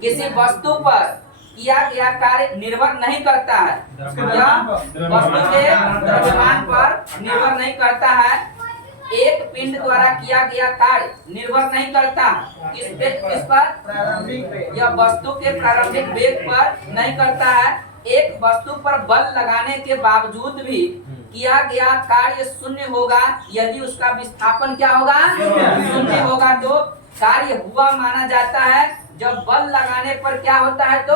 किसी वस्तु पर किया गया कार्य निर्भर नहीं करता है, यह वस्तु के द्रव्यमान पर निर्भर नहीं करता है। एक पिंड द्वारा किया गया कार्य निर्भर नहीं करता किस पर? यह वस्तु के प्रारंभिक वेग पर नहीं करता है। एक वस्तु पर बल लगाने के बावजूद भी किया गया कार्य शून्य होगा यदि उसका विस्थापन क्या होगा? शून्य होगा। तो कार्य हुआ माना जाता है जब बल लगाने पर क्या होता है? तो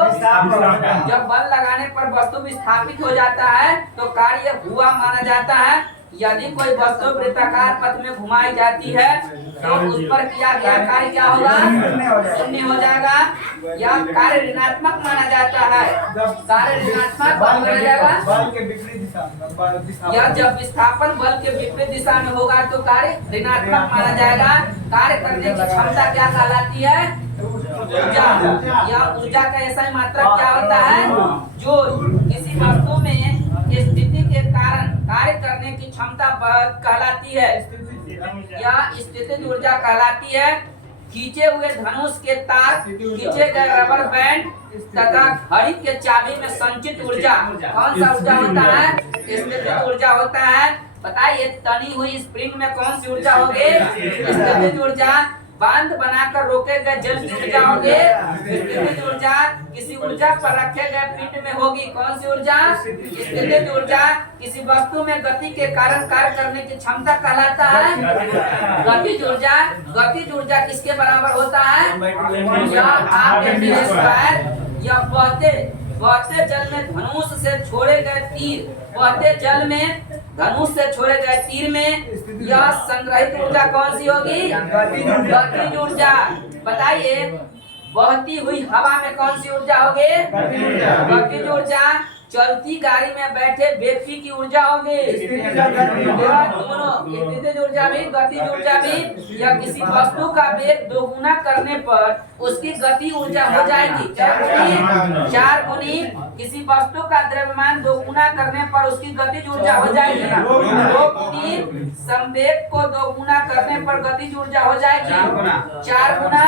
जब बल लगाने पर वस्तु विस्थापित हो जाता है तो कार्य हुआ माना जाता है। यदि कोई वस्तु वृत्ताकार पथ में घुमाई जाती है तो उस पर किया गया कार्य क्या होगा? शून्य हो जाएगा। यह कार्य ऋणात्मक माना जाता है। कार्य ऋणात्मक हो जाएगा यह जब विस्थापन बल के विपरीत दिशा में होगा तो कार्य ऋणात्मक माना जाएगा। कार्य करने की क्षमता क्या कहलाती है? ऊर्जा। यह ऊर्जा का ऐसा ही मात्रक क्या होता है? जो किसी वस्तु में स्थिति के कारण कार्य करने की क्षमता कहलाती है। यह स्थितिज ऊर्जा कहलाती है। खींचे हुए धनुष के तार, खींचे गए रबर बैंड तथा घड़ी के चाबी में संचित ऊर्जा कौन सा ऊर्जा होता है? स्थितिज ऊर्जा होता है। बताइए तनी हुई स्प्रिंग में कौन सी ऊर्जा होगी? स्थितिज ऊर्जा। बांध बनाकर रोके गए जल की ऊर्जा होगी स्थितिज ऊर्जा। किसी ऊर्जा पर रखे गए पिंड में होगी कौन सी ऊर्जा? स्थितिज ऊर्जा। किसी वस्तु में गति के कारण कार्य करने की क्षमता कहलाता है गतिज ऊर्जा। गतिज ऊर्जा किसके बराबर होता है? यह बहते जल में धनुष से छोड़े गए तीर, बहते जल में धनुष से छोड़े गए तीर में यह संग्रहित ऊर्जा कौन सी होगी? गतिज ऊर्जा। बताइए बहती हुई हवा में कौन सी ऊर्जा होगी? गतिज ऊर्जा। चलती गाड़ी में बैठे व्यक्ति की ऊर्जा होगी दोनों स्थितिज ऊर्जा भी गतिज ऊर्जा भी। या किसी वस्तु का वेग दोगुना करने पर उसकी गति ऊर्जा हो जाएगी 4 गुनी। किसी वस्तु का द्रव्यमान दोगुना करने पर उसकी गतिज ऊर्जा हो जाएगी 2 गुनी। संवेग को दोगुना करने पर गतिज ऊर्जा हो जाएगी 4 गुना।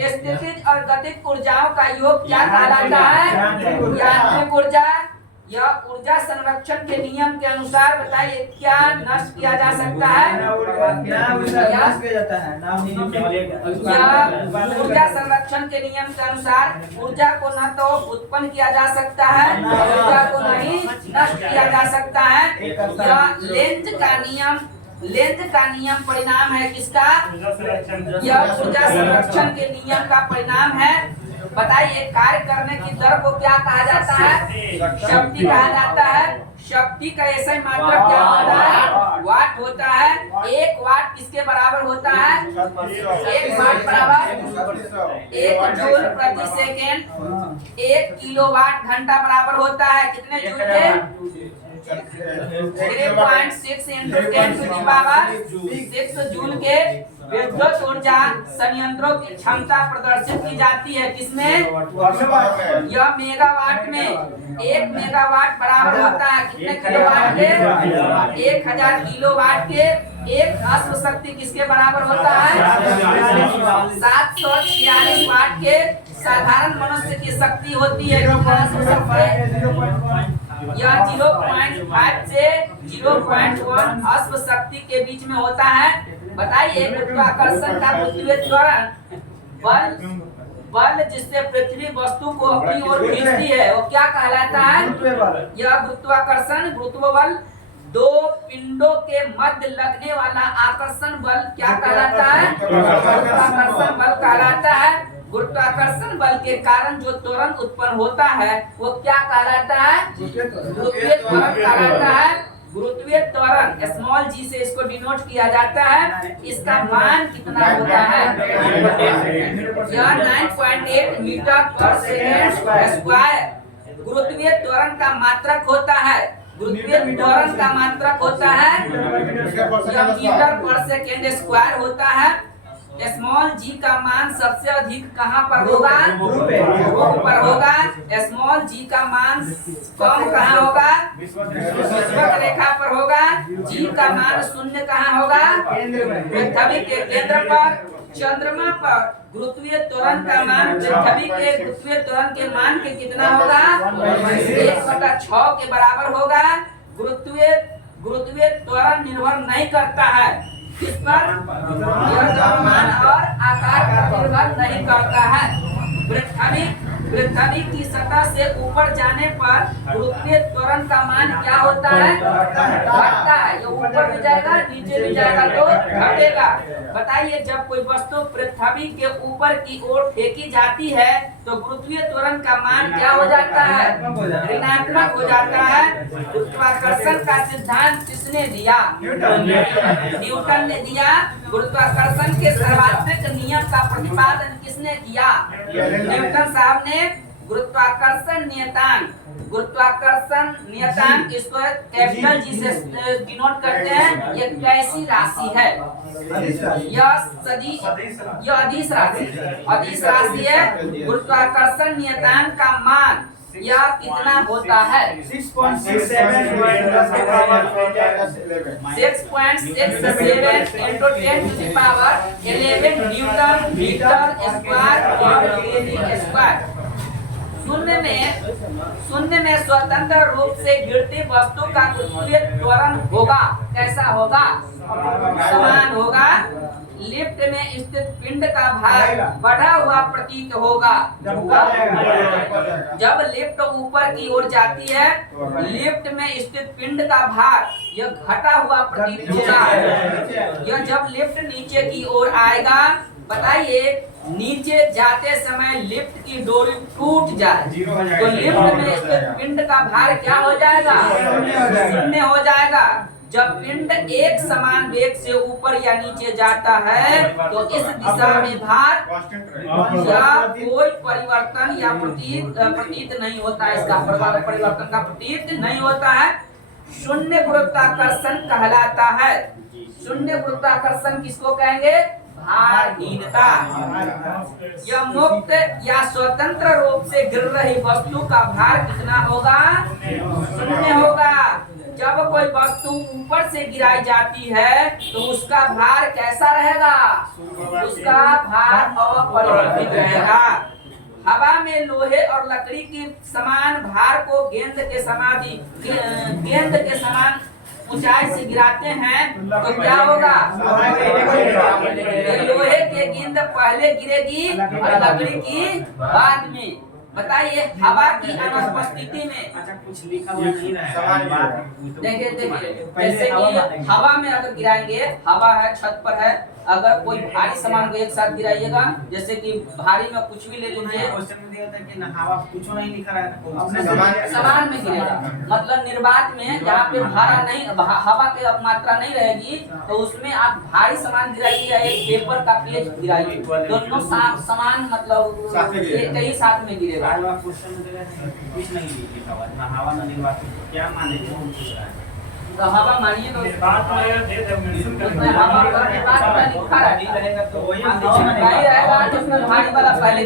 स्थितिज और गतिज ऊर्जाओं का योग क्या कहलाता है? यांत्रिक ऊर्जा। यह ऊर्जा संरक्षण के नियम के अनुसार बताइए क्या नष्ट किया जा सकता है? ऊर्जा संरक्षण के नियम के अनुसार ऊर्जा को न तो उत्पन्न किया जा सकता है ऊर्जा को नहीं नष्ट किया जा सकता है। यह लेंज का नियम परिणाम है किसका? यह ऊर्जा संरक्षण के नियम का परिणाम है। बताइए कार्य करने की दर को क्या कहा जाता है? शक्ति कहा जाता है। शक्ति का ऐसा ही मात्रक क्या होता है? वाट होता है। 1 वाट किसके बराबर होता है? 1 वाट बराबर 1 जूल प्रति सेकेंड। 1 किलोवाट घंटा बराबर होता है कितने जूल के? 3.6 into 10 to the power 6 joule के विद्युत ऊर्जा संयंत्रों की क्षमता प्रदर्शित की जाती है किसमें? यह मेगावाट में। 1 मेगावाट बराबर होता है कितने किलोवाट के? 1000 किलोवाट के। 1 अश्व शक्ति किसके बराबर होता है? 746 वाट के। साधारण मनुष्य की शक्ति होती है यह 0.5 से 0.1 अश्व शक्ति के बीच में होता है। बताइए गुरुत्वाकर्षण का पृथ्वी त्वरण बल जिससे पृथ्वी वस्तु को अपनी ओर खींचती है वो क्या कहलाता है? यह गुरुत्वाकर्षण गुरुत्व बल। 2 पिंडों के मध्य लगने वाला आकर्षण बल क्या कहलाता है? गुरुत्वाकर्षण बल कहलाता है। गुरुत्वाकर्षण बल के कारण जो त्वरण उत्पन्न होता है वो क्या कहलाता है? गुरुत्वीय त्वरण कहलाता है। गुरुत्वीय त्वरण स्मॉल g से इसको डिनोट किया जाता है। इसका मान कितना होता है? यह 9.8 मीटर पर सेकेंड स्क्वायर गुरुत्वीय त्वरण का मात्रक होता है। गुरुत्वीय त्वरण का मात्रक होता है यह मीटर पर सेकेंड स्क्वायर होता है। स्मॉल g का मान सबसे अधिक कहाँ पर होगा? पर होगा। स्मॉल g का मान कम कहाँ होगा? विषुवत रेखा पर होगा। g का मान 0 कहाँ होगा? पृथ्वी के केंद्र पर। चंद्रमा पर गुरुत्वीय त्वरण का मान पृथ्वी के गुरुत्वीय त्वरण के मान के कितना होगा? 1/6 के बराबर होगा। गुरुत्वीय त्वरण निर्भर नहीं करता है किस पर? द्रव्यमान और आकार पर निर्भर नहीं करता है। पृथ्वी की सतह से ऊपर जाने पर गुरुत्वीय त्वरण का मान क्या होता है? घटता है। ये ऊपर भी जाएगा नीचे भी जाएगा तो घटेगा। बताइए, जब कोई वस्तु पृथ्वी के ऊपर की ओर फेंकी जाती है तो गुरुत्वीय त्वरण का मान क्या हो जाता है? ऋणात्मक हो जाता है। गुरुत्वाकर्षण का सिद्धांत किसने दिया? न्यूटन ने दिया। गुरुत्वाकर्षण के सर्वात्मक नियम का प्रतिपादन किसने किया? न्यूटन साहब ने। गुरुत्वाकर्षण नियतांक इसको कैपिटल जी से डिनोट करते हैं। ये कैसी राशि है? यह अदिश राशि है। गुरुत्वाकर्षण नियतांक का मान यह कितना होता है? 6.67 into 10 to the power 11 newton meter square पर मिली स्क्वायर। शून्य में स्वतंत्र रूप से गिरती वस्तु का गुरुत्वीय त्वरण होगा। कैसा होगा? समान होगा। लिफ्ट में स्थित पिंड का भार बढ़ा हुआ प्रतीत होगा। जब लिफ्ट ऊपर की ओर जाती है, लिफ्ट में स्थित पिंड का भार यह घटा हुआ प्रतीत होगा। यह जब लिफ्ट नीचे की ओर आएगा, बताइए, नीचे जाते समय लिफ्ट की डोरी टूट जाए तो लिफ्ट में स्थित पिंड का भार क्या हो जाएगा? शून्य हो जाएगा। जब पिंड एक समान वेग से ऊपर या नीचे जाता है तो इस दिशा में भार या कोई परिवर्तन या प्रतीत नहीं होता है। इसका परिवर्तन का प्रतीत नहीं होता है। शून्य गुरुत्वाकर्षण कहलाता है। शून्य गुरुत्वाकर्षण किसको कहेंगे? भारहीनता। यह मुक्त या स्वतंत्र रूप से गिर रही वस्तु का भार कितना होगा? शून्य होगा। जब कोई वस्तु ऊपर से गिराई जाती है तो उसका भार कैसा रहेगा? उसका भार अपरिवर्तित रहेगा। हवा में लोहे और लकड़ी की समान भार को गेंद के समान ऊंचाई से गिराते हैं तो क्या होगा? लोहे की गेंद पहले गिरेगी और लकड़ी की बाद में। बताइए, हवा की अनुपस्थिति में कुछ लिखा हुआ नहीं रहा। देखिए जैसे कि हवा में अगर गिराएंगे, हवा है, छत पर है, अगर कोई भारी सामान को एक साथ गिराइएगा, जैसे कि भारी में कुछ भी ले लीजिए, क्वेश्चन में दिया था कि ना हवा कुछ नहीं लिखा है, समान में गिरेगा। मतलब निर्वात में जहाँ पे भारा नहीं, हवा की मात्रा नहीं रहेगी तो उसमें आप भारी सामान गिराइए या एक पेपर का पेज गिराइए, दोनों समान मतलब एक ही साथ में गिरेगा। क्वेश्चन में कुछ नहीं लिखा हुआ ना हवा ना निर्वात, क्या मानेंगे वो पूछ रहा है। तो हवा मानिए तो उसमें हवा के बाद पूरा लिखा रहेगा तो वही नहीं रहेगा जिसमें भारी वाला पहले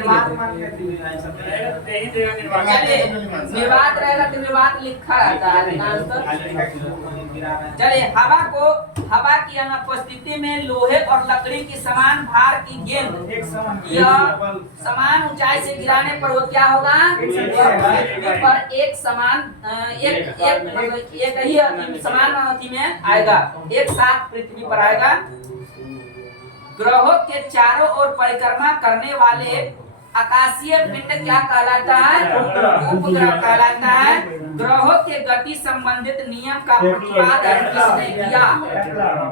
निर्वात रहेगा तो निर्वात लिखा रहता है। चलिए, हवा की अनुपस्थिति में लोहे और लकड़ी की समान भार की गेंद यह समान ऊंचाई से गिराने पर वो क्या होगा? पृथ्वी पर एक ही समान अति में आएगा, एक साथ पृथ्वी पर आएगा। ग्रहों के चारों ओर परिक्रमा करने वाले आकाशीय पिंड क्या कहलाता है? उपग्रह कहलाता है। ग्रहों के गति संबंधित नियम का प्रतिपादन किसने किया?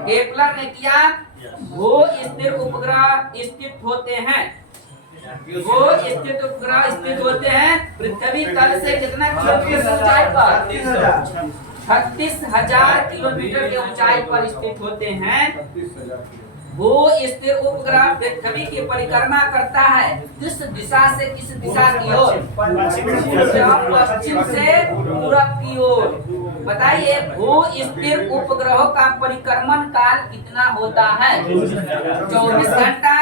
केपलर ने किया। भू स्थिर उपग्रह स्थित होते हैं। उपग्रह स्थित होते हैं पृथ्वी तल से कितना किलोमीटर ऊंचाई पर? 36,000 किलोमीटर की ऊंचाई पर स्थित होते हैं। भू स्थिर उपग्रह पृथ्वी की परिक्रमा करता है किस दिशा से किस दिशा की ओर? पश्चिम से पूरब की ओर। बताइए, भू स्थिर उपग्रहों का परिक्रमण काल कितना होता है? 24 घंटा।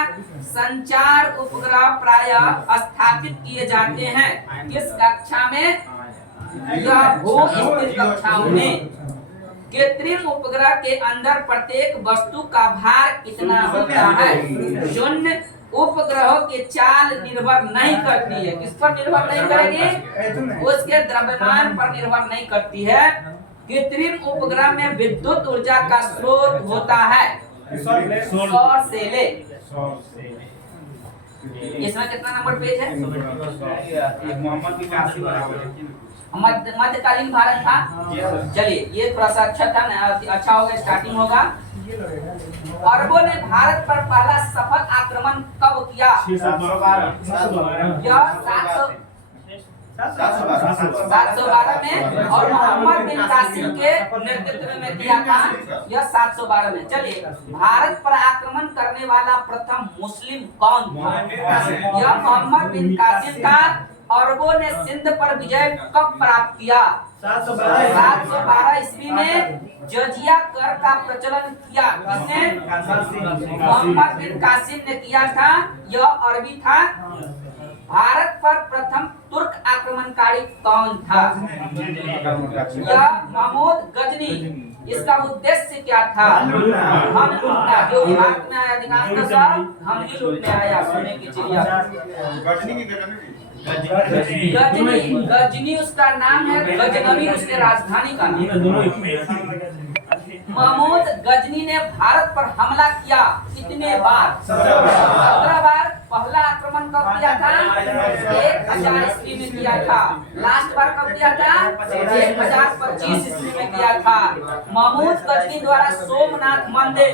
संचार उपग्रह प्रायः स्थापित किए जाते हैं किस कक्षा में? या भू स्थिर कक्षाओं में। कृत्रिम उपग्रह के अंदर प्रत्येक वस्तु का भार कितना होता है? शून्य। उपग्रहों के चाल निर्भर नहीं करती है, किस पर निर्भर नहीं करेगी? उसके द्रव्यमान पर निर्भर नहीं करती है। कृत्रिम उपग्रह में विद्युत ऊर्जा का स्रोत होता है सौर सेले। इसमें कितना नंबर पेज है? मोहम्मद बिन कासिम बराबर मध्यकालीन भारत था। चलिए ये थोड़ा सा अच्छा था ना, अच्छा होगा, स्टार्टिंग होगा। अरबों ने भारत पर पहला सफल आक्रमण कब किया? 712 में, और मोहम्मद बिन कासिम के नेतृत्व में किया था यह 712 में। चलिए, भारत पर आक्रमण करने वाला प्रथम मुस्लिम कौन था? यह मोहम्मद बिन कासिम था। अरबों ने सिंध पर विजय कब प्राप्त किया? 712 ईस्वी में जजिया कर का प्रचलन किया। किसने? मोहम्मद बिन कासिम ने किया था, यह अरबी था। भारत पर प्रथम तुर्क आक्रमणकारी कौन था? यह महमूद गजनी। इसका उद्देश्य क्या था? हम लूटना। जो भारत में आया अधिकांश सब हम ही लूटने आया, सोने की चिड़िया। गजनी उसका नाम है, गजनवी उसके राजधानी का नाम। महमूद गजनी ने भारत पर हमला किया कितने बार? 17 बार। पहला आक्रमण कब किया था? 1000 ईस्वी में किया था। लास्ट बार कब किया था? 1025 ईस्वी में किया था। महमूद गजनी द्वारा सोमनाथ मंदिर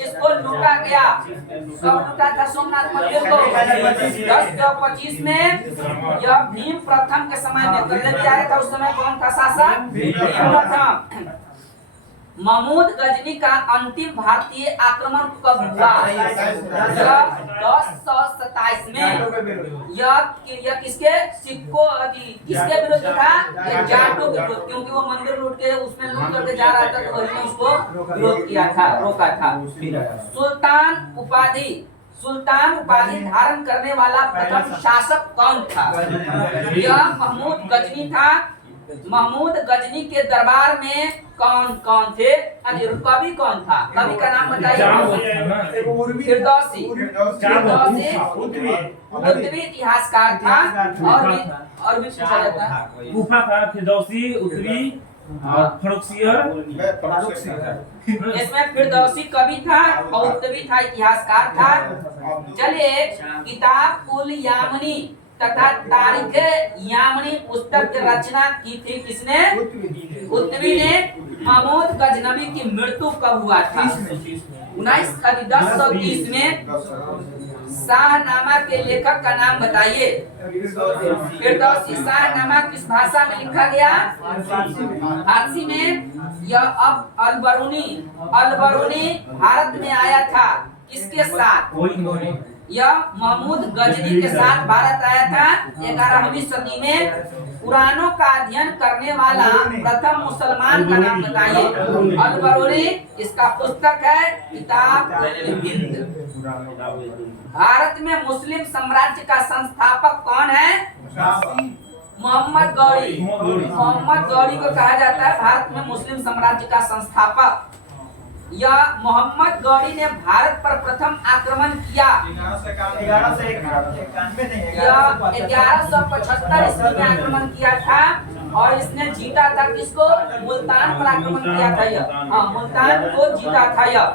इसको लूटा गया। कब लूटा था सोमनाथ मंदिर को? 1025 में। यह भीम प्रथम के समय में कर आया था। उस समय कौन था शासक? भीम प्रथम। महमूद गजनी का अंतिम भारतीय आक्रमण कब हुआ? 1027 में। यह किसके सिक्को किसके विरुद्ध था? ये जाटों के विरुद्ध, क्योंकि वो मंदिर लूट के उसमें लूट करके जा रहा था, तो वही ने उसको विरोध किया था, रोका था। सुल्तान उपाधि धारण करने वाला प्रथम शासक कौन था? यह महमूद गजनी था। महमूद गजनी के दरबार में कौन कौन थे? कवि कौन था? कवि का नाम बताइए। फिरदौसी उत्तरी इतिहासकार था। और भी पूछा जाता है। गुफा था, फिरदौसी, उत्तरी, इसमें फिरदौसी कवि था और उत्तरी था, इतिहासकार था। चलिए, किताब उल यामनी तथा तारीख यामनी पुस्तक की रचना की थी किसने? उत्तरी ने। महमूद गजनवी की मृत्यु कब हुआ था? 1030 में। शाहनामा के लेखक का नाम बताइए। फिरदौसी। शाहनामा किस भाषा में लिखा गया? फारसी में। यह अब अलबरूनी भारत में आया था। किसके साथ? यह महमूद गजनी के साथ भारत आया था 11वीं सदी में। पुराणों का अध्ययन करने वाला प्रथम मुसलमान का नाम बताइए। अलबरूनी। इसका पुस्तक है किताब उल हिंद। भारत में मुस्लिम साम्राज्य का संस्थापक कौन है? मोहम्मद गौरी। मोहम्मद गौरी को कहा जाता है भारत में मुस्लिम साम्राज्य का संस्थापक। यह मोहम्मद गौरी ने भारत पर प्रथम आक्रमण किया 1175 ईस्वी में आक्रमण किया था। और इसने जीता था किसको? मुल्तान पर आक्रमण किया था यह। हाँ, मुल्तान को जीता था यह।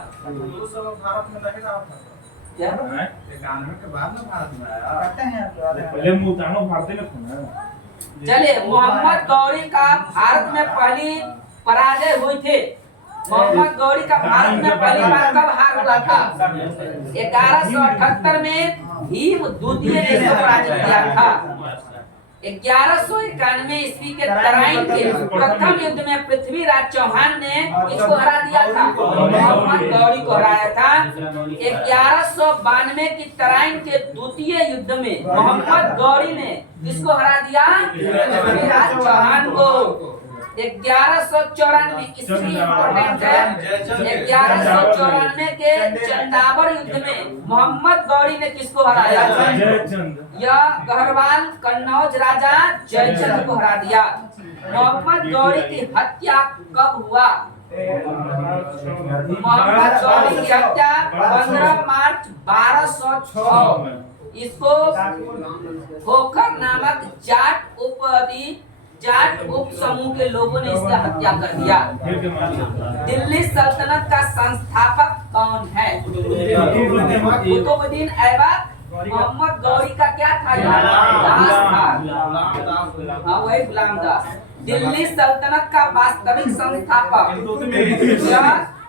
चलिए, मोहम्मद गौरी का भारत में पहली पराजय हुई थी। मोहम्मद गौरी का भारत में पहली बार कब हार हुआ था? 1178 में भीम द्वितीय ने इसको पराजित किया था। 1191 ईस्वी के तराइन के प्रथम युद्ध में पृथ्वीराज चौहान ने इसको हरा दिया था, मोहम्मद गौरी को हराया था। 1192 की तराइन के द्वितीय युद्ध में मोहम्मद गौरी ने किसको हरा दिया? पृथ्वीराज चौहान को। 1194 ईस्वी इंपॉर्टेंट है। 1194 के चंदावर युद्ध में मोहम्मद गौरी ने किसको हराया? यह गहरवाल कन्नौज राजा जयचंद को हरा दिया। मोहम्मद गौरी की हत्या कब हुआ? मोहम्मद गौरी की हत्या 15 मार्च 1206। इसको खोखर नामक जाट उप समूह के लोगों ने इसका हत्या कर दिया। दिल्ली सल्तनत का संस्थापक कौन है? कुतुबुद्दीन ऐबक। मोहम्मद गौरी का क्या था? दास था। हाँ, वही गुलाम दास। दिल्ली सल्तनत का वास्तविक संस्थापक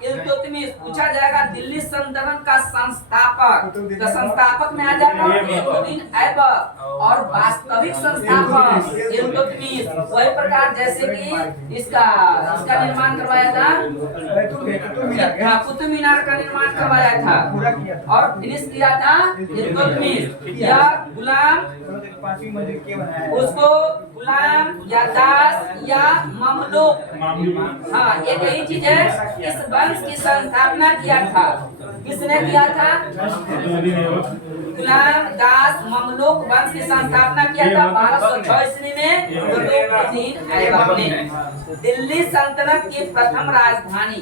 इल्तुतमिश। पूछा जाएगा दिल्ली सल्तनत का संस्थापक, तो संस्थापक में आ जाएगा कुतुबुद्दीन ऐबक और वास्तविक संस्थापक इल्तुतमिश। वही प्रकार जैसे कि इसका निर्माण करवाया था, कुतुब मीनार का निर्माण करवाया था और फिनिश किया था इल्तुतमिश। या गुलाम, उसको गुलाम या दास या ममलूक। हाँ, एक ही चीज है। इस वंश की स्थापना किया था, किसने किया था? गुलाम दास ममलूक वंश की स्थापना किया था 1206 ईस्वी में कुतुबुद्दीन ऐबक ने। दिल्ली सल्तनत की प्रथम राजधानी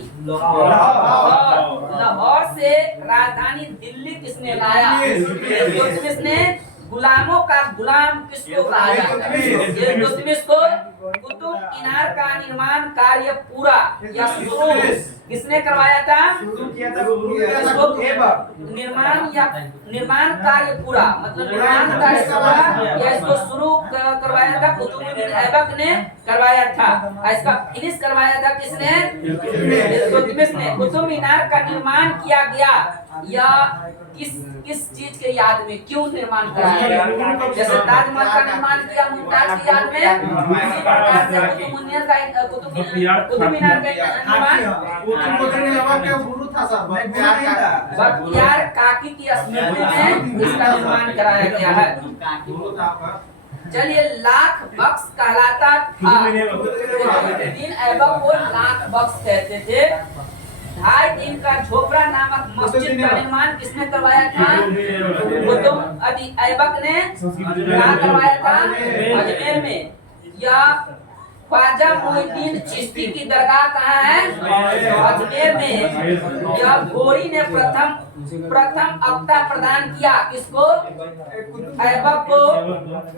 लाहौर से राजधानी दिल्ली किसने लाया? इल्तुतमिश ने। गुलामों का गुलाम किसको कहा जाता है? इल्तुतमिश को। कुतुब मीनार का निर्माण कार्य पूरा या शुरू किसने करवाया था? निर्माण कार्य पूरा मतलब निर्माण कार्य पूरा या इसको शुरू करवाया था कुतुबुद्दीन ऐबक ने करवाया था। इसका फिनिश करवाया था किसने? इल्तुतमिश ने। कुतुब मीनार का निर्माण किया गया या किस चीज के याद में, क्यों निर्माण कराया गया? जैसे ताजमहल का निर्माण किया मुमताज की याद में, उसी प्रकार से कुतुब मीनार का निर्माण बख्तियार काकी की स्मृति में इसका निर्माण कराया गया है। चलिए, लाख बख्श कहलाता था। कुतुबुद्दीन ऐबक को लाख बख्श कहते थे। 2.5 दिन का झोपड़ा नामक मस्जिद का निर्माण किसने करवाया था? कुतुबुद्दीन ऐबक ने। कहाँ करवाया था? अजमेर में। या ख्वाजा मोइनुद्दीन चिश्ती की दरगाह कहाँ है? अजमेर में। या गौरी ने प्रथम अब्दा प्रदान किया किसको? ऐबक को।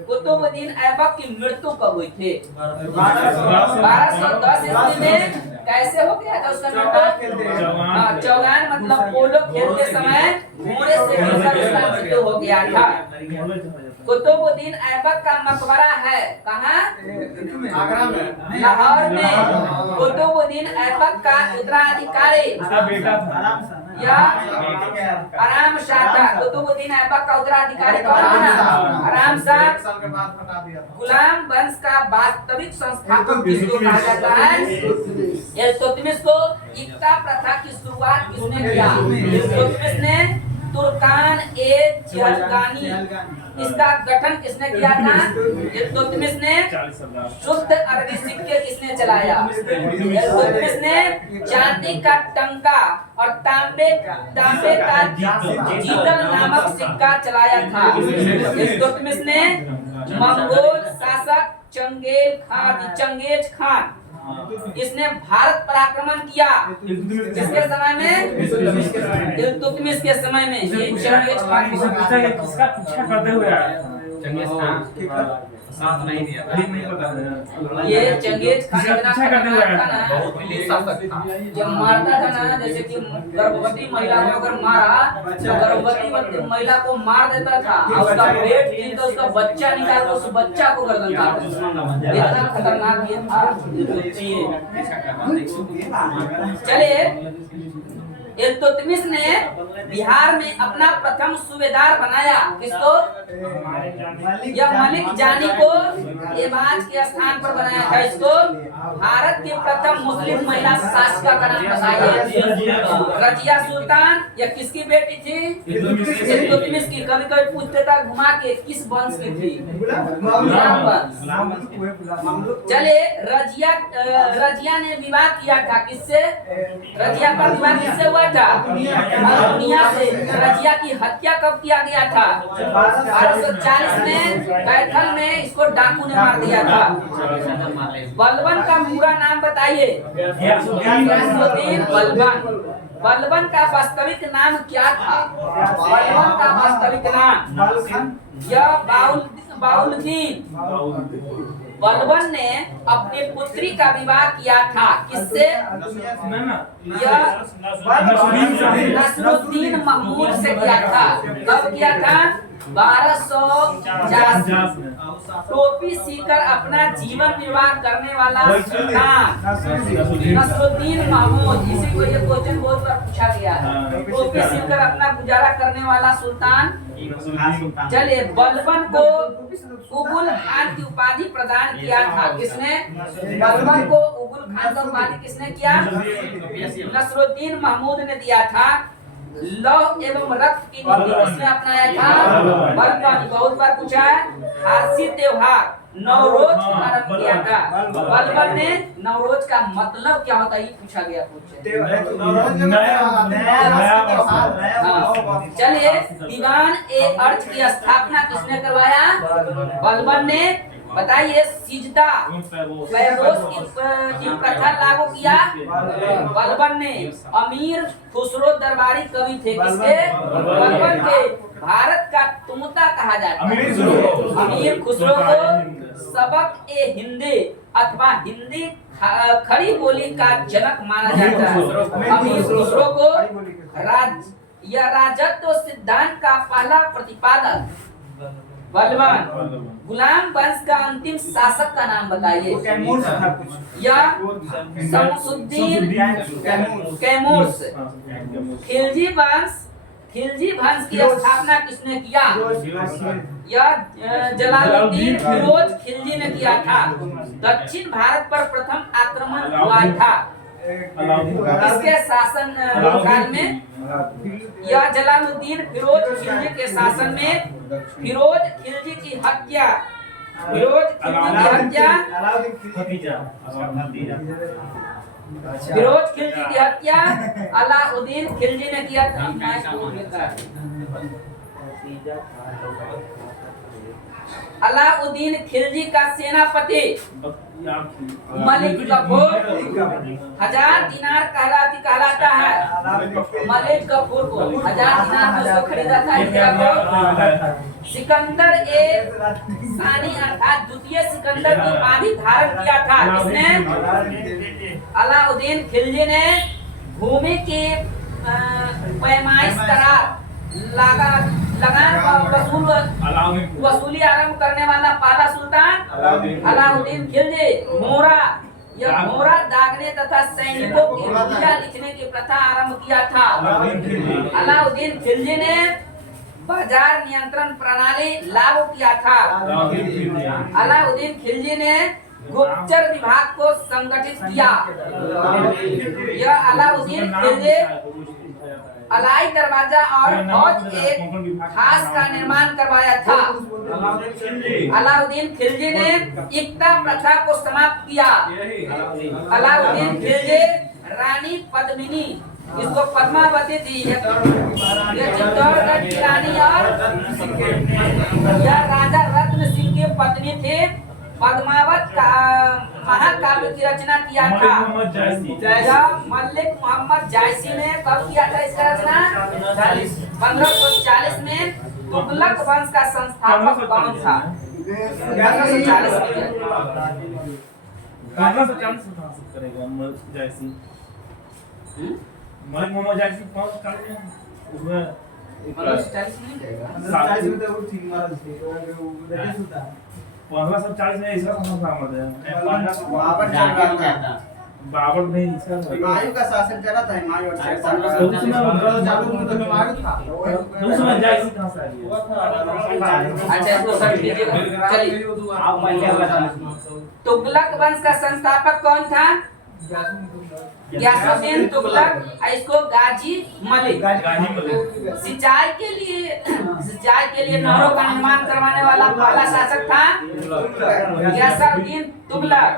कुतुबुद्दीन ऐबक की मृत्यु कब हुई थी? 1210 ईस्वी में। कैसे हो गया था उसका मृत्यु? चौगान मतलब पोलो खेलते समय घोड़े से गिरकर उसका मृत्यु हो गया था। कुतुबुद्दीन ऐबक का मकबरा है कहाँ? लाहौर में। कुतुबुद्दीन ऐबक का उत्तराधिकारी या आराम शाह था। कुतुबुद्दीन ऐबक का उत्तराधिकारी कौन था? आराम शाह। गुलाम वंश का वास्तविक संस्थापक किसको कहा जाता है? इल्तुतमिश को। इक्ता प्रथा की शुरुआत किसने किया? इल्तुतमिश ने। तुर्कान ए जहलगानी, इसका गठन किसने किया था? इल्तुतमिश ने। शुद्ध अरबी सिक्के किसने चलाया? इल्तुतमिश ने। चांदी का टंका और तांबे का जीतल नामक सिक्का चलाया था इल्तुतमिश ने। मंगोल शासक चंगेज खान इसने भारत पर आक्रमण किया किसके समय में? इल्तुतमिश के समय में। ये चंगेज खान किसका पीछा करते हुए आया? चंगेज खान साथ नहीं दिया, नहीं पता। ये चंगेज खान इतना खतरनाक था ना, बहुत शासक था। जब मारता था ना, जैसे कि गर्भवती महिला को अगर मारा तो गर्भवती महिला को मार देता था और उसका पेट छीन तो उसका बच्चा निकाल कर उस बच्चा को गर्दन काट देता। इतना खतरनाक ये था। चलिए, इल्तुतमिश ने बिहार में अपना प्रथम सूबेदार बनाया किसको? या मलिक जानी को एबाज के स्थान पर बनाया था इसको। भारत की प्रथम मुस्लिम महिला शासिका का नाम बताइए। रजिया सुल्तान। या किसकी बेटी थी? इल्तुतमिश की। कभी कभी पूछते था घुमा के किस वंश की थी? गुलाम वंश। चलिए, रजिया ने विवाह किया था किससे? रजिया का विवाह किससे हुआ था? दुनिया से। रजिया की हत्या कब किया गया था? 1240 में कैथल में इसको डाकू ने मार दिया था। बलबन का पूरा नाम बताइए। गयासुद्दीन बलबन। बलबन का वास्तविक नाम क्या था? बलबन का वास्तविक नाम यह बाउलदीन। बलबन ने अपनी पुत्री का विवाह किया था किससे? यह नसरुद्दीन महमूद से किया था। कब किया था? 1250 में। टोपी सीकर अपना जीवन निर्वाह करने वाला सुल्तान नसरुद्दीन महमूद। इसी को ये क्वेश्चन बहुत बार पूछा गया है। टोपी सीकर अपना गुजारा करने वाला सुल्तान। चलिए, बलबन को उगुल खान की उपाधि प्रदान किया था किसने? बलबन को उगुल खान का उपाधि किसने किया? नसरुद्दीन महमूद ने दिया था। लौह एवं रक्त की नीति किसने अपनाया था? बलबन। बहुत बार पूछा है। फारसी त्योहार नवरोज की आरंभ किया था बलबन ने। नवरोज का मतलब क्या होता है ये पूछा गया चलिए, दीवान ए अर्ज की स्थापना किसने करवाया? बलबन ने। बताइए, सिजदा फैरोज की प्रथा लागू किया बलबन ने। अमीर खुसरो दरबारी कवि थे किसके? बलबन के। भारत का तोता कहा जाता है अमीर खुसरो को। सबक ए हिंदी अथवा हिंदी खड़ी बोली का जनक माना जाता है अमीर खुसरो को। राजत्व सिद्धांत का पहला प्रतिपादक बलबन। गुलाम वंश का अंतिम शासक का नाम बताइए। या शमसुद्दीन कैमूर्स। खिलजी वंश की स्थापना किसने किया? यह जलालुद्दीन फिरोज खिलजी ने किया था। दक्षिण भारत पर प्रथम आक्रमण हुआ था इसके शासन काल में। यह जलालुद्दीन फिरोज खिलजी के शासन में फिरोज खिलजी की हत्या अलाउद्दीन खिलजी ने किया था। अलाउद्दीन खिलजी का सेनापति मलिक कफूर 1000 दिनार कहलाता है। मलिक कफूर को 1000 दिनार में उसको खरीदा था इंडिया को। सिकंदर ए सानी अर्थात द्वितीय सिकंदर की उपाधि धारण किया था किसने? अलाउद्दीन खिलजी ने। भूमि की पैमाइश करार लगान वसूली आरंभ करने वाला पहला सुल्तान अलाउद्दीन खिलजी। मोहरा, यह मोहरा दागने तथा सैनिकों की भूमिका लिखने की प्रथा आरंभ किया था अलाउद्दीन खिलजी ने। बाजार नियंत्रण प्रणाली लागू किया था अलाउद्दीन खिलजी ने। गुप्तचर विभाग को संगठित किया। यह अलाउद्दीन खिलजी। अलाई दरवाजा और हौज एक खास का निर्माण करवाया था अलाउद्दीन खिलजी ने। इक्ता प्रथा को समाप्त किया अलाउद्दीन खिलजी। रानी पद्मिनी, इसको पद्मावती थी, चित्तौड़गढ़ की रानी और यह राजा रत्न सिंह की पत्नी थी। पद्मावत का महाकाव्य की रचना किया था मलिक मोहम्मद जायसी ने। कब किया था इसका रचना? 1540 में। तुगलक वंश का संस्थापक कौन था? 1540 मलिक मोहम्मद जायसी कौन सा उसमें 1540 नहीं जाएगा। 1540 में इसका बाबर नहीं इसका हुमायूं का शासन चला था। हुमायूं उसमें जायसी कहां से आ गया? अच्छा, इसको सर्च कीजिएगा। चलिए, तुगलक वंश का संस्थापक कौन था? गयासुद्दीन तुगलक। इसको गाजी मलिक। सिंचाई के लिए नहरों का निर्माण करवाने वाला पहला शासक था गयासुद्दीन तुगलक।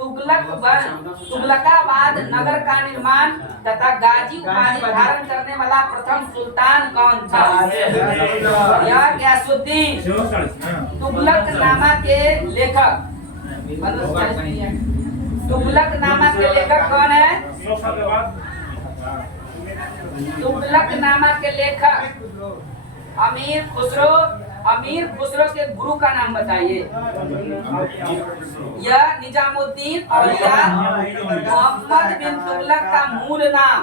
तुगलकाबाद नगर का निर्माण तथा गाजी उपाधि धारण करने वाला प्रथम सुल्तान कौन था? या गयासुद्दीन। तुगलकनामा के लेखक तुगलकनामा के लेखक कौन है? तुगलकनामा के लेखक अमीर खुसरो। अमीर खुसरो के गुरु का नाम बताइए। यह निजामुद्दीन औलिया। मोहम्मद बिन तुगलक का मूल नाम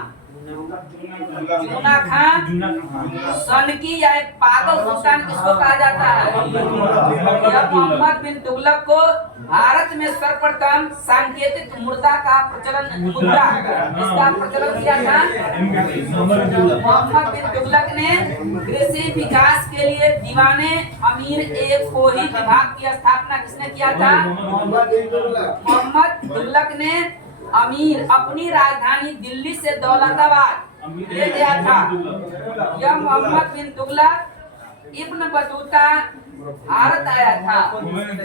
जूना खान, सनकी या एक पागल सुल्तान किसको कहा जाता है? यह मोहम्मद बिन तुगलक को भारत में सर्वप्रथम सांकेतिक मुद्रा का प्रचलन इसका प्रचलन किया था। मोहम्मद बिन तुगलक ने कृषि विकास के लिए दीवाने अमीर एक को ही विभाग की स्थापना किसने किया था? मोहम्मद तुगलक ने अमीर अपनी राजधानी दिल्ली से दौलताबाद ले गया था। यह मोहम्मद बिन तुगलक इब्न बतूता भारत आया था।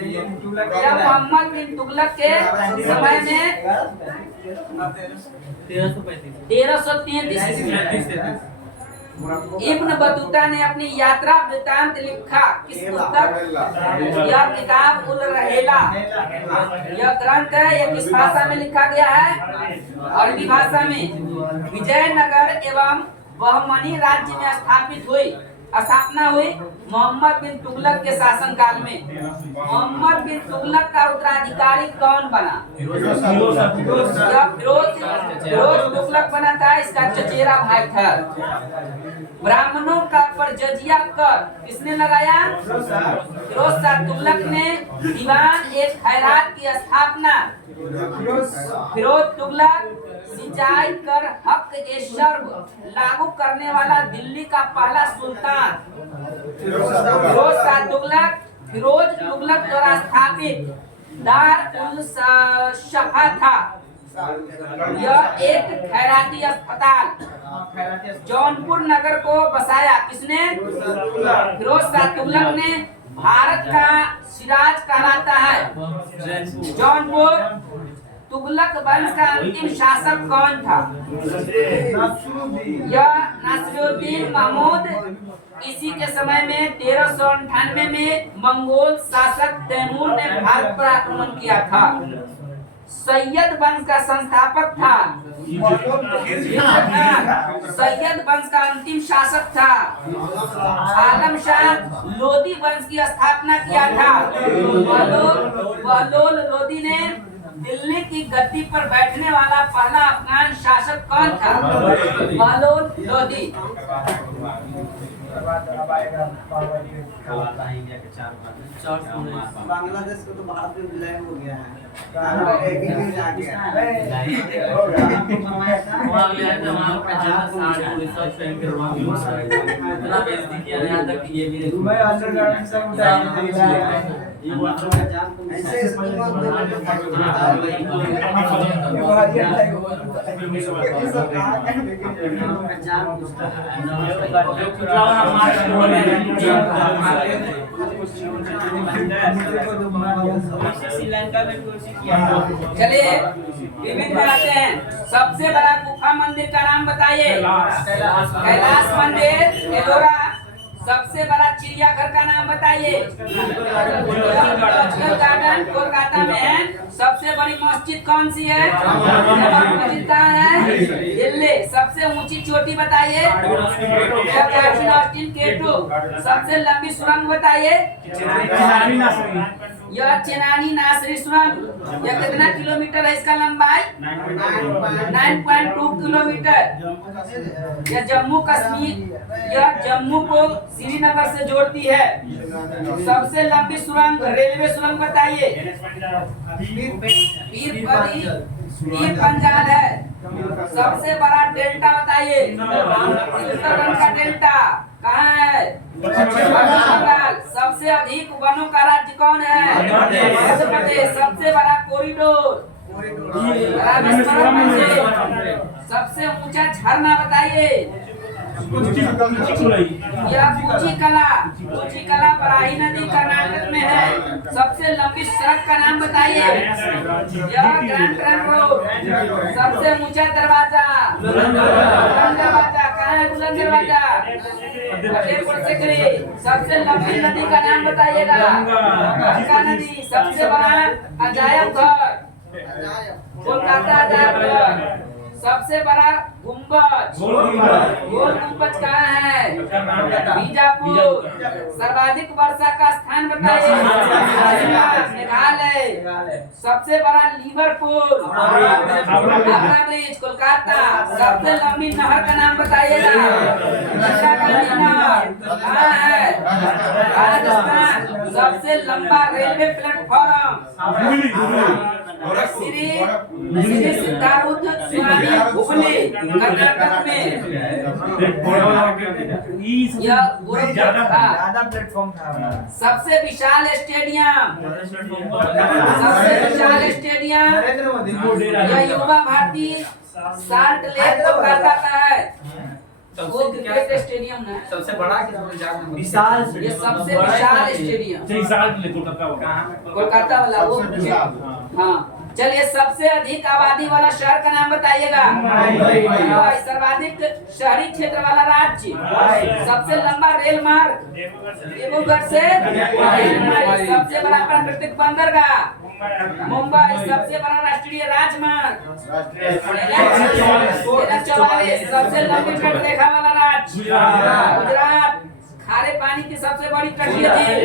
यह मोहम्मद बिन तुगलक के समय में 1333 इब्न बतूता ने अपनी यात्रा वृत्तांत लिखा। किस पुस्तक? यह किताब उल रहेला। यह ग्रंथ है, यह किस भाषा में लिखा गया है? अरबी भाषा में। विजयनगर एवं बहमनी राज्य में स्थापना हुई मोहम्मद बिन तुगलक के शासन काल में। मोहम्मद बिन तुगलक का उत्तराधिकारी कौन बना? फिरोज तुगलक बना था। इसका चचेरा भाई था। ब्राह्मणों का पर जजिया कर किसने लगाया? फिरोज शाह तुगलक ने दीवान एक खैरात की स्थापना। फिरोज तुगलक सिंचाई कर हक ए शर्ब लागू करने वाला दिल्ली का पहला सुल्तान। फिरोज शाह तुगलक फिरोज तुगलक द्वारा स्थापित दार उल शफा था। यह एक खैराती अस्पताल जौनपुर नगर को बसाया किसने? फिरोज शाह तुगलक ने। भारत का सिराज कहलाता है जौनपुर। तुगलक वंश का अंतिम शासक कौन था? यह नासिरुद्दीन महमूद। इसी के समय में 1398 में मंगोल शासक तैमूर ने भारत पर आक्रमण किया था। सैयद वंश का संस्थापक था। सैयद वंश का अंतिम शासक था। आलम शाह लोदी वंश की स्थापना किया था। बहलोल लोदी ने दिल्ली की गद्दी पर बैठने वाला पहला अफगान शासक कौन था? बहलोल लोदी। बांग्लादेश को तो भारत में विलय हो गया है। श्रीलंका में चलिए विभिन्न आते हैं। सबसे बड़ा गुफा मंदिर का नाम बताइए। कैलाश मंदिर एलोरा। सबसे बड़ा चिड़ियाघर का नाम बताइए। गार्डन कोलकाता में है। सबसे बड़ी मस्जिद कौन सी है? मस्जिद कहाँ है? दिल्ली। सबसे ऊंची चोटी बताइए। सबसे लंबी सुरंग बताइए। यह चेनानी नासरी सुरंग। यह कितना किलोमीटर है इसका लंबाई? 9.2 किलोमीटर। यह जम्मू कश्मीर यह जम्मू को श्रीनगर से जोड़ती है। सबसे लंबी सुरंग रेलवे सुरंग बताइए। पीर पंजाल है। सबसे बड़ा डेल्टा बताइए। उत्तराखंड का डेल्टा कहाँ है? बंगाल। सबसे अधिक वनों का राज्य कौन है? मध्य प्रदेश। सबसे बड़ा कॉरिडोर रामेश्वरम मंदिर। सबसे ऊंचा झरना बताइए। यह पूची कला बराही नदी कर्नाटक में है। सबसे सबसे लंबी सड़क का नाम बताइए। यह ग्रैंड ट्रंक रोड। सबसे ऊंचा दरवाजा बुलंद दरवाजा। कहाँ है बुलंद दरवाजा? फतेहपुर सीकरी। सबसे लंबी नदी का नाम बताइएगा। गंगा नदी। सबसे बड़ा अजायब घर कोलकाता अजायब घर। सबसे बड़ा गुम्बद गोल गुम्बद कहाँ है? बीजापुर। सर्वाधिक वर्षा का स्थान बताइए। मेघालय। सबसे बड़ा लिवरपूल हावड़ा ब्रिज कोलकाता। सबसे लंबी नहर का नाम बताइएगा। इंदिरा गांधी नहर कहाँ है? राजस्थान। सबसे लंबा रेलवे प्लेटफॉर्म श्री सिद्धारूढ़ स्वामी हुबली कर्नाटक में। यह गोरखपुर था। ज्यादा प्लेटफॉर्म था। सबसे विशाल स्टेडियम नरेंद्र मोदी। यह युवा भारती साल्ट लेक कोलकाता का है। वो क्रिकेट स्टेडियम है। सबसे बड़ा विशाल ये सबसे विशाल स्टेडियम कोलकाता वाला वो। हाँ चलिए, सबसे अधिक आबादी वाला शहर का नाम बताइएगा। मुंबई। सर्वाधिक शहरी क्षेत्र वाला राज्य। सबसे लंबा रेल मार्ग डिब्रूगढ़ से मुंबई। सबसे बड़ा प्राकृतिक बंदरगाह मुंबई। सबसे बड़ा राष्ट्रीय राजमार्ग 44। सबसे लंबी तट रेखा वाला राज्य गुजरात। खारे पानी की सबसे बड़ी तटीय झील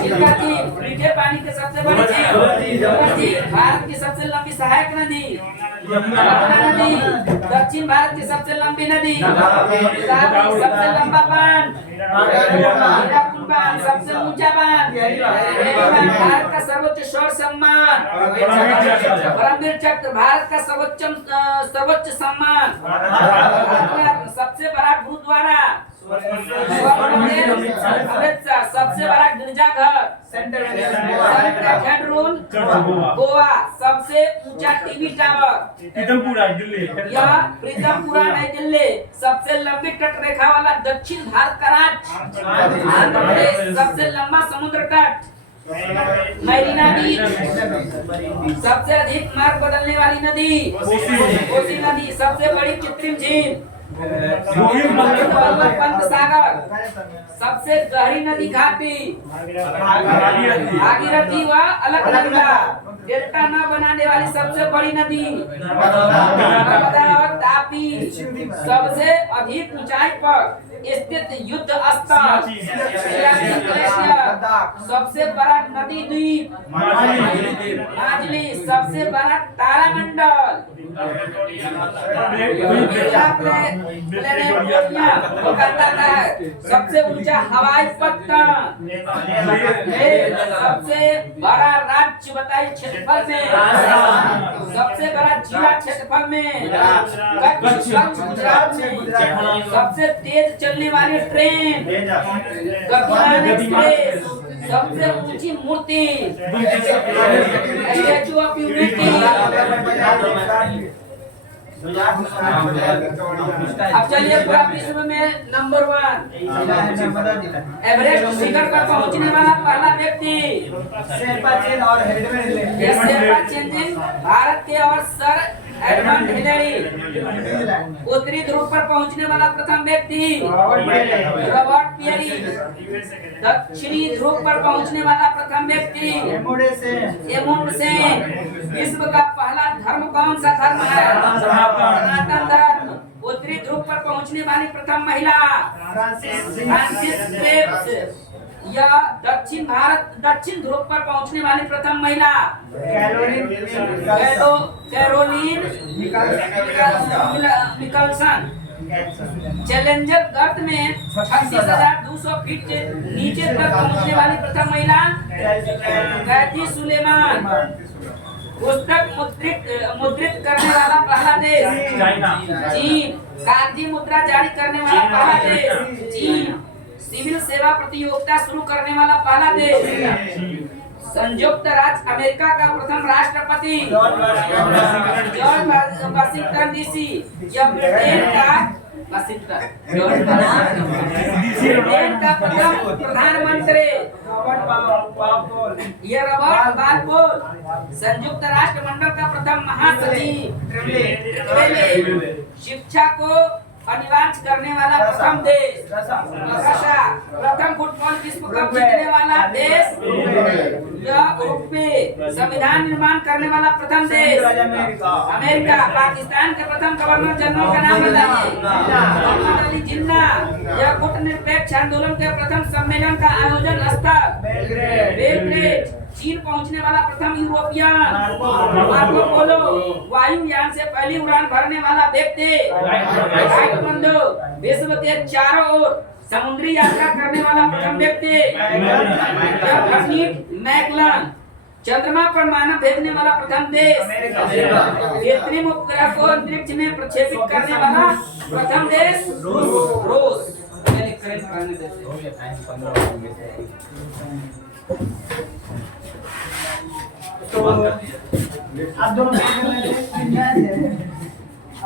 चिल्का झील। मीठे पानी की सबसे बड़ी झील भारत की सबसे लंबी सहायक नदी यमुना नदी। दक्षिण भारत की सबसे लंबी नदी सबसे लंबा बांध हीराकुद बांध। सबसे ऊंचा बांध भारत का सर्वोच्च सौर सम्मान परमवीर चक्र भारत का सर्वोच्च सम्मान। सबसे बड़ा गुरुद्वारा अमृतसर। सबसे बड़ा गिरजाघर सेंट्रल गोवा। सबसे ऊंचा टीवी टावर यह प्रीतमपुरा नई दिल्ली। सबसे लंबी तट रेखा वाला दक्षिण भारत का राज्य आंध्र प्रदेश। सबसे लंबा समुद्र तट मरीना बीच। सबसे अधिक मार्ग बदलने वाली नदी कोसी नदी। सबसे बड़ी कृत्रिम झील पंत सागर। सबसे गहरी नदी घाटी भागीरथी व अलकनंदा। डेल्टा न बनाने वाली सबसे बड़ी नदी नर्मदा और तापी। सबसे अधिक ऊंचाई पर स्थित युद्ध स्थल सियाचिन ग्लेशियर। सबसे बड़ा नदी द्वीप माजुली। सबसे बड़ा तारामंडल कोलकाता का है। सबसे ऊंचा हवाई पट्टन। सबसे बड़ा राज्य बताइए क्षेत्रफल में। सबसे बड़ा जिला क्षेत्रफल में कच्छ गुजरात में। सबसे तेज चलने वाली ट्रेन गगनयान एक्सप्रेस। सबसे ऊंची मूर्ति स्टैचू ऑफ यूनिटी। अब चलिए पूरा विश्व में नंबर 1 एवरेस्ट शिखर पर पहुंचने वाला पहला व्यक्ति शेरपा चेन और हेडमैन हिलेरी। ये शेरपा चेन भारत के और सर एडमंड हिलेरी। उत्तरी ध्रुव पर पहुंचने वाला प्रथम व्यक्ति रॉबर्ट पियरी। दक्षिणी ध्रुव पर पहुंचने वाला प्रथम व्यक्ति एमुंडसेन। विश्व का पहला धर्म कौन सा धर्म है? सनातन धर्म। उत्तरी ध्रुव पर पहुंचने वाली प्रथम महिला फ्रांसिस क्रेप्स। यह दक्षिण ध्रुव पर पहुंचने वाली प्रथम महिला कैरोलीन निकलसन। चैलेंजर गर्त में 36,200 फीट नीचे तक पहुंचने वाली प्रथम महिला कैथी सुलेमान। पुस्तक मुद्रित करने वाला पहला देश चीन। कागजी मुद्रा जारी करने वाला पहला देश चीन। सिविल सेवा प्रतियोगिता शुरू करने वाला पहला देश संयुक्त राज्य अमेरिका का प्रथम राष्ट्रपति जॉर्ज वाशिंगटन डीसी। यह ब्रिटेन का वाशिंगटन ब्रिटेन का प्रथम प्रधानमंत्री ये रॉबर्ट बालफोर। संयुक्त राष्ट्र मंडल का प्रथम महासचिव शिक्षा को अनिवार्य करने वाला प्रथम देश रशिया। प्रथम फुटबॉल विश्व कप जीतने वाला देश यूरोपीय। संविधान निर्माण करने वाला प्रथम देश अमेरिका। पाकिस्तान के प्रथम गवर्नर जनरल का नाम बताइए। मोहम्मद अली जिन्ना। यह गुटनिरपेक्ष आंदोलन के प्रथम सम्मेलन का आयोजन स्थल बेलग्रेड। चीन पहुंचने वाला प्रथम यूरोपियन मार्को पोलो। वायुयान से पहली उड़ान भरने वाला व्यक्ति विश्व के चारों ओर समुद्री यात्रा करने वाला प्रथम व्यक्ति मैकलन। चंद्रमा पर मानव भेजने वाला प्रथम देश कृत्रिम उपग्रह को अंतरिक्ष में प्रक्षेपित करने वाला प्रथम देश रूस। तो आप दोनों